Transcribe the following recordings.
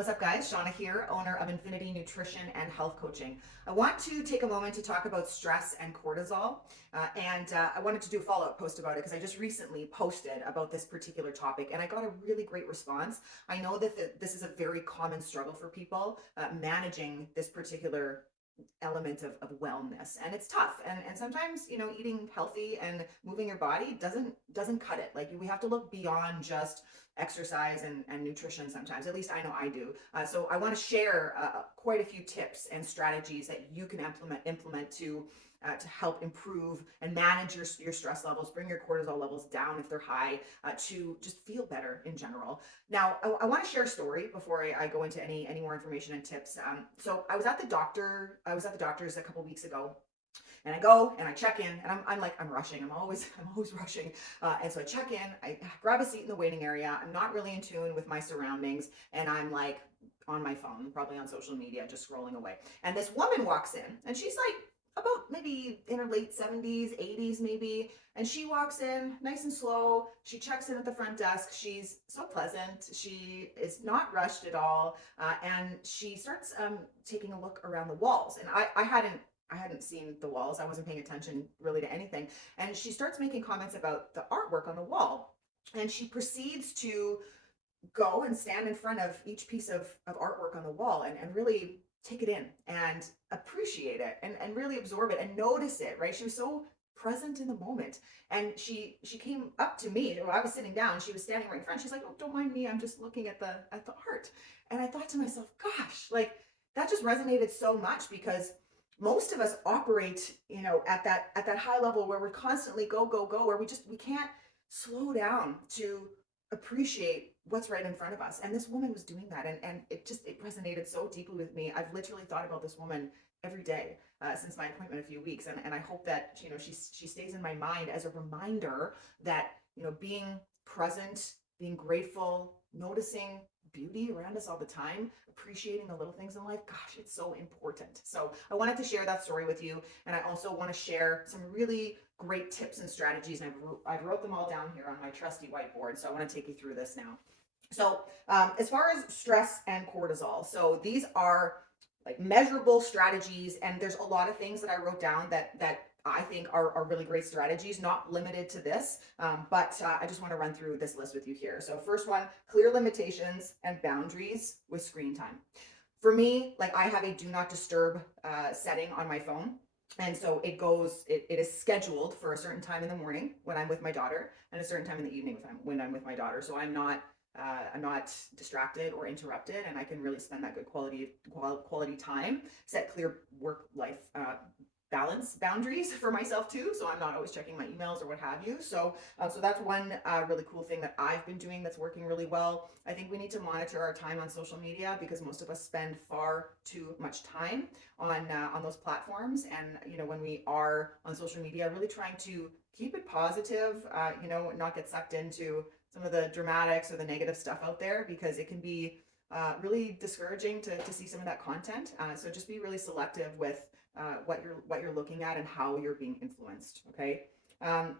What's up, guys? Shauna here, owner of Infinity Nutrition and Health Coaching. I want to take a moment to talk about stress and cortisol, and I wanted to do a follow-up post about it because I just recently posted about this particular topic, and I got a really great response. I know that this is a very common struggle for people managing this particular element of wellness, and it's tough, and sometimes eating healthy and moving your body doesn't cut it. Like, we have to look beyond just exercise and nutrition sometimes. At least I know I do. So I want to share quite a few tips and strategies that you can implement to help improve and manage your stress levels, bring your cortisol levels down if they're high, to just feel better in general. Now, I want to share a story before I go into any more information and tips. So I was at the doctor. I was at the doctor's a couple weeks ago, and I go and I check in, and I'm rushing. I'm always rushing. And so I check in. I grab a seat in the waiting area. I'm not really in tune with my surroundings, and I'm like on my phone, probably on social media, just scrolling away. And this woman walks in, and she's like about maybe in her late 70s, 80s maybe. And she walks in nice and slow. She checks in at the front desk. She's so pleasant. She is not rushed at all. And she starts taking a look around the walls. And I hadn't seen the walls. I wasn't paying attention really to anything. And she starts making comments about the artwork on the wall. And she proceeds to go and stand in front of each piece of artwork on the wall and really take it in and appreciate it and really absorb it and notice it, right? She was so present in the moment. And she came up to me while I was sitting down. She was standing right in front. She's like, "Oh, don't mind me. I'm just looking at the art." And I thought to myself, gosh, like, that just resonated so much, because most of us operate, at that high level where we're constantly go, go, go, where we can't slow down to appreciate what's right in front of us. And this woman was doing that, and it resonated so deeply with me. I've literally thought about this woman every day since my appointment a few weeks, and I hope that she stays in my mind as a reminder that being present, being grateful, noticing beauty around us all the time, appreciating the little things in life, gosh, it's so important. So I wanted to share that story with you, and I also want to share some really great tips and strategies, and I wrote them all down here on my trusty whiteboard, so I want to take you through this now. So as far as stress and cortisol, so these are like measurable strategies, and there's a lot of things that I wrote down that I think are really great strategies, not limited to this, but I just want to run through this list with you here. So first one, clear limitations and boundaries with screen time. For me, like, I have a do not disturb setting on my phone. And so it is scheduled for a certain time in the morning when I'm with my daughter, and a certain time in the evening when I'm with my daughter. So I'm not distracted or interrupted, and I can really spend that good quality time. Set clear work life balance boundaries for myself too, so I'm not always checking my emails or what have you. So that's one really cool thing that I've been doing that's working really well. I think we need to monitor our time on social media, because most of us spend far too much time on those platforms. And when we are on social media, really trying to keep it positive, not get sucked into some of the dramatics or the negative stuff out there, because it can be really discouraging to see some of that content. So just be really selective with what you're looking at and how you're being influenced. Okay.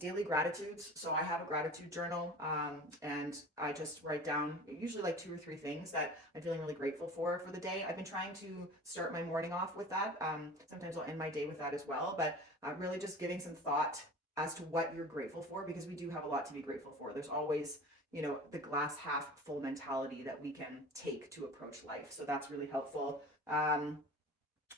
Daily gratitudes. So I have a gratitude journal, and I just write down usually like 2 or 3 things that I'm feeling really grateful for the day. I've been trying to start my morning off with that. Sometimes I'll end my day with that as well, but really just giving some thought as to what you're grateful for, because we do have a lot to be grateful for. There's always the glass half full mentality that we can take to approach life. So that's really helpful.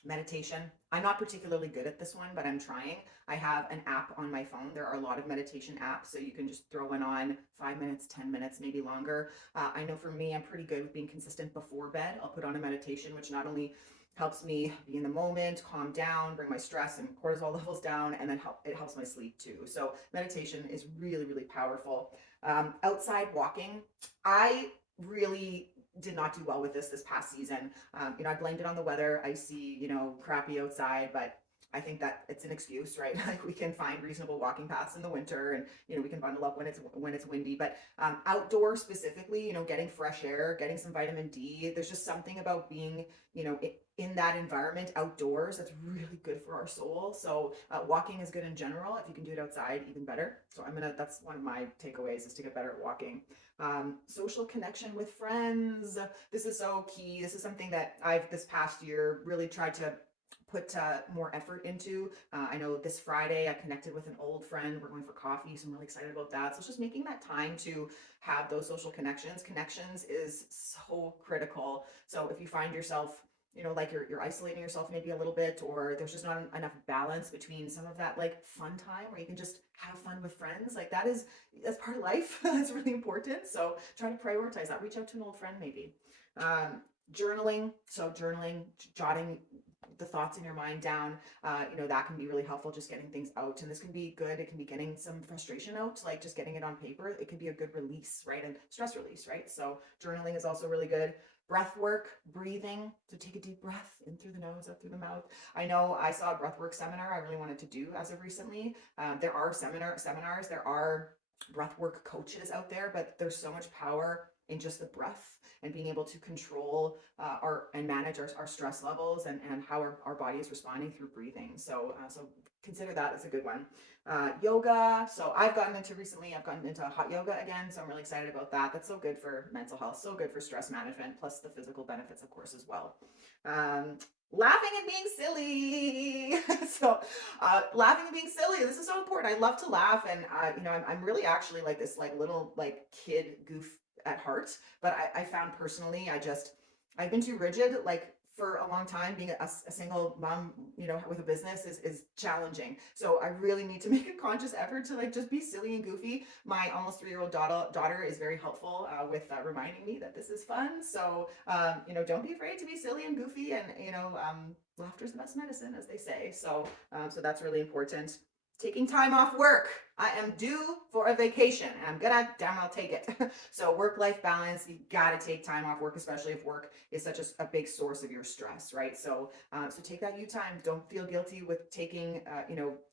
Meditation. I'm not particularly good at this one, but I'm trying. I have an app on my phone. There are a lot of meditation apps, so you can just throw one on 5 minutes, 10 minutes, maybe longer. I know for me, I'm pretty good with being consistent before bed. I'll put on a meditation, which not only helps me be in the moment, calm down, bring my stress and cortisol levels down, and then it helps my sleep too. So meditation is really, really powerful. Outside walking, I really did not do well with this past season. I blamed it on the weather. I see, crappy outside, but I think that it's an excuse, right? Like we can find reasonable walking paths in the winter, and we can bundle up when it's windy. But outdoor specifically, getting fresh air, getting some vitamin D. There's just something about being, in that environment outdoors that's really good for our soul. So walking is good in general. If you can do it outside, even better. So that's one of my takeaways, is to get better at walking. Social connection with friends. This is so key. This is something that I've this past year really tried to put more effort into. I know this Friday I connected with an old friend. We're going for coffee, so I'm really excited about that. So it's just making that time to have those social connections. Connections is so critical. So if you find yourself, like you're isolating yourself maybe a little bit, or there's just not enough balance between some of that like fun time where you can just have fun with friends, like that's part of life. That's really important. So try to prioritize that. Reach out to an old friend maybe. Journaling. So journaling, jotting the thoughts in your mind down, that can be really helpful, just getting things out. And this can be good. It can be getting some frustration out, like just getting it on paper. It can be a good release, right? And stress release, right? So journaling is also really good. Breath work, breathing. So take a deep breath in through the nose, out through the mouth. I know I saw a breathwork seminar I really wanted to do as of recently. There are seminars, there are breathwork coaches out there, but there's so much power in just the breath and being able to control and manage our stress levels, and how our body is responding through breathing. So consider that as a good one. Yoga. So I've gotten into hot yoga again. So I'm really excited about that. That's so good for mental health, so good for stress management, plus the physical benefits, of course, as well. Laughing and being silly. So laughing and being silly, this is so important. I love to laugh, and I'm really actually like this like little like kid goof at heart. But I found personally, I've been too rigid, like for a long time. Being a single mom, with a business is challenging. So I really need to make a conscious effort to like just be silly and goofy. My almost 3-year-old daughter is very helpful with reminding me that this is fun. So don't be afraid to be silly and goofy, and laughter is the best medicine, as they say. So that's really important. Taking time off work. I am due for a vacation, and I'm gonna damn well take it. So work-life balance, you gotta take time off work, especially if work is such a big source of your stress, right? So take that you time. Don't feel guilty with taking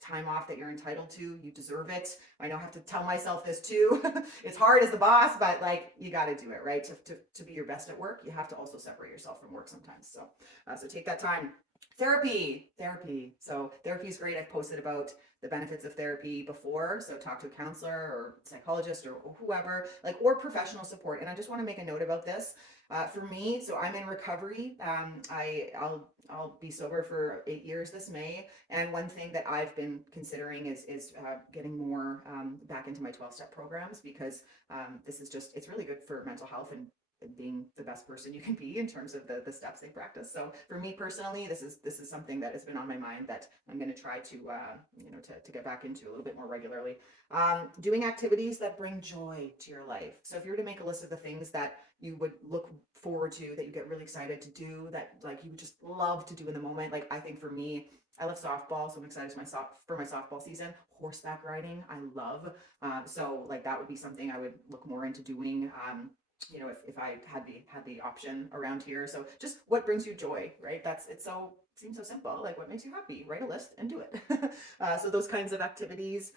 time off that you're entitled to. You deserve it. I know I have to tell myself this too. It's hard as the boss, but like you gotta do it, right? To be your best at work, you have to also separate yourself from work sometimes. So take that time. Therapy. So therapy is great. I've posted about the benefits of therapy before. So talk to a counselor or psychologist or whoever, or professional support. And I just want to make a note about this. For me, so I'm in recovery. I'll be sober for 8 years this May. And one thing that I've been considering is getting more back into my 12-step programs, because it's really good for mental health and being the best person you can be in terms of the steps they practice. So for me personally, this is something that has been on my mind that I'm going to try to get back into a little bit more regularly. Doing activities that bring joy to your life. So if you were to make a list of the things that you would look forward to, that you get really excited to do, that like you would just love to do in the moment. Like I think for me, I love softball, so I'm excited for my softball season. Horseback riding, I love. So like that would be something I would look more into doing. If I had the option around here. So just what brings you joy, right? Seems so simple. Like what makes you happy? Write a list and do it. So those kinds of activities.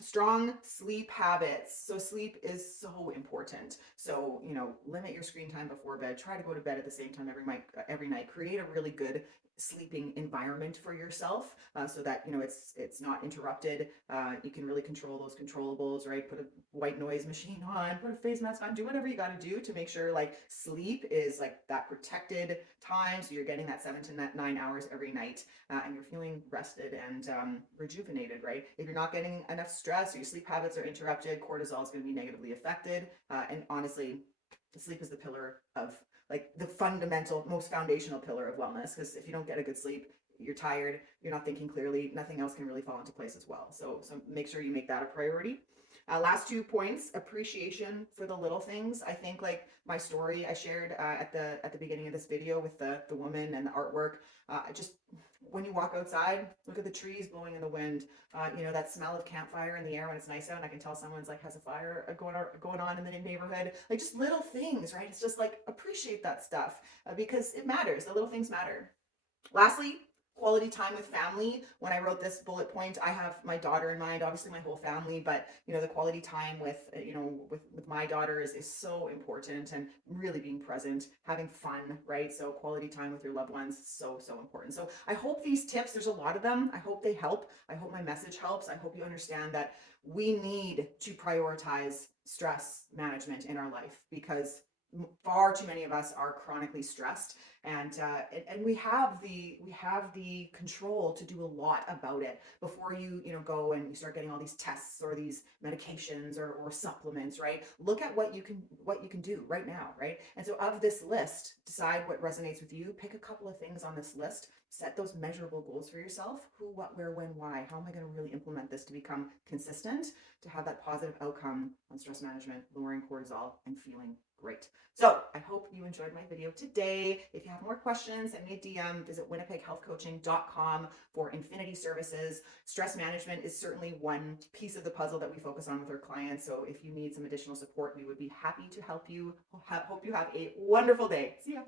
Strong sleep habits. So sleep is so important. So limit your screen time before bed. Try to go to bed at the same time every night. Create a really good sleeping environment for yourself, so that it's not interrupted. You can really control those controllables, right? Put a white noise machine on, put a face mask on, do whatever you got to do to make sure like sleep is like that protected time, so you're getting that 7 to 9 hours every night, and you're feeling rested and rejuvenated, right? If you're not getting enough stress, or your sleep habits are interrupted, cortisol is going to be negatively affected. And honestly, sleep is the pillar of like the fundamental, most foundational pillar of wellness, because if you don't get a good sleep, you're tired, you're not thinking clearly, nothing else can really fall into place as well. So make sure you make that a priority. Last 2 points: appreciation for the little things. I think like my story I shared at the beginning of this video with the woman and the artwork. Just when you walk outside, look at the trees blowing in the wind. That smell of campfire in the air when it's nice out, and I can tell someone's like has a fire going on in the neighborhood. Like just little things, right? It's just like appreciate that stuff, because it matters. The little things matter. Lastly, Quality time with family. When I wrote this bullet point, I have my daughter in mind, obviously my whole family, but the quality time with with my daughter is so important, and really being present, having fun, right? So quality time with your loved ones, so important. So I hope these tips, there's a lot of them, I hope they help. I hope my message helps. I hope you understand that we need to prioritize stress management in our life, because far too many of us are chronically stressed, and we have the control to do a lot about it before you go and you start getting all these tests or these medications or supplements, right? Look at what you can do right now, right? And so of this list, decide what resonates with you, pick a couple of things on this list, set those measurable goals for yourself. Who, what, where, when, why. How am I going to really implement this to become consistent, to have that positive outcome on stress management, lowering cortisol, and feeling great? So I hope you enjoyed my video today. If you have more questions, send me a DM. Visit winnipeghealthcoaching.com for Infinity services. Stress management is certainly one piece of the puzzle that we focus on with our clients. So if you need some additional support, we would be happy to help you. Hope you have a wonderful day. See ya.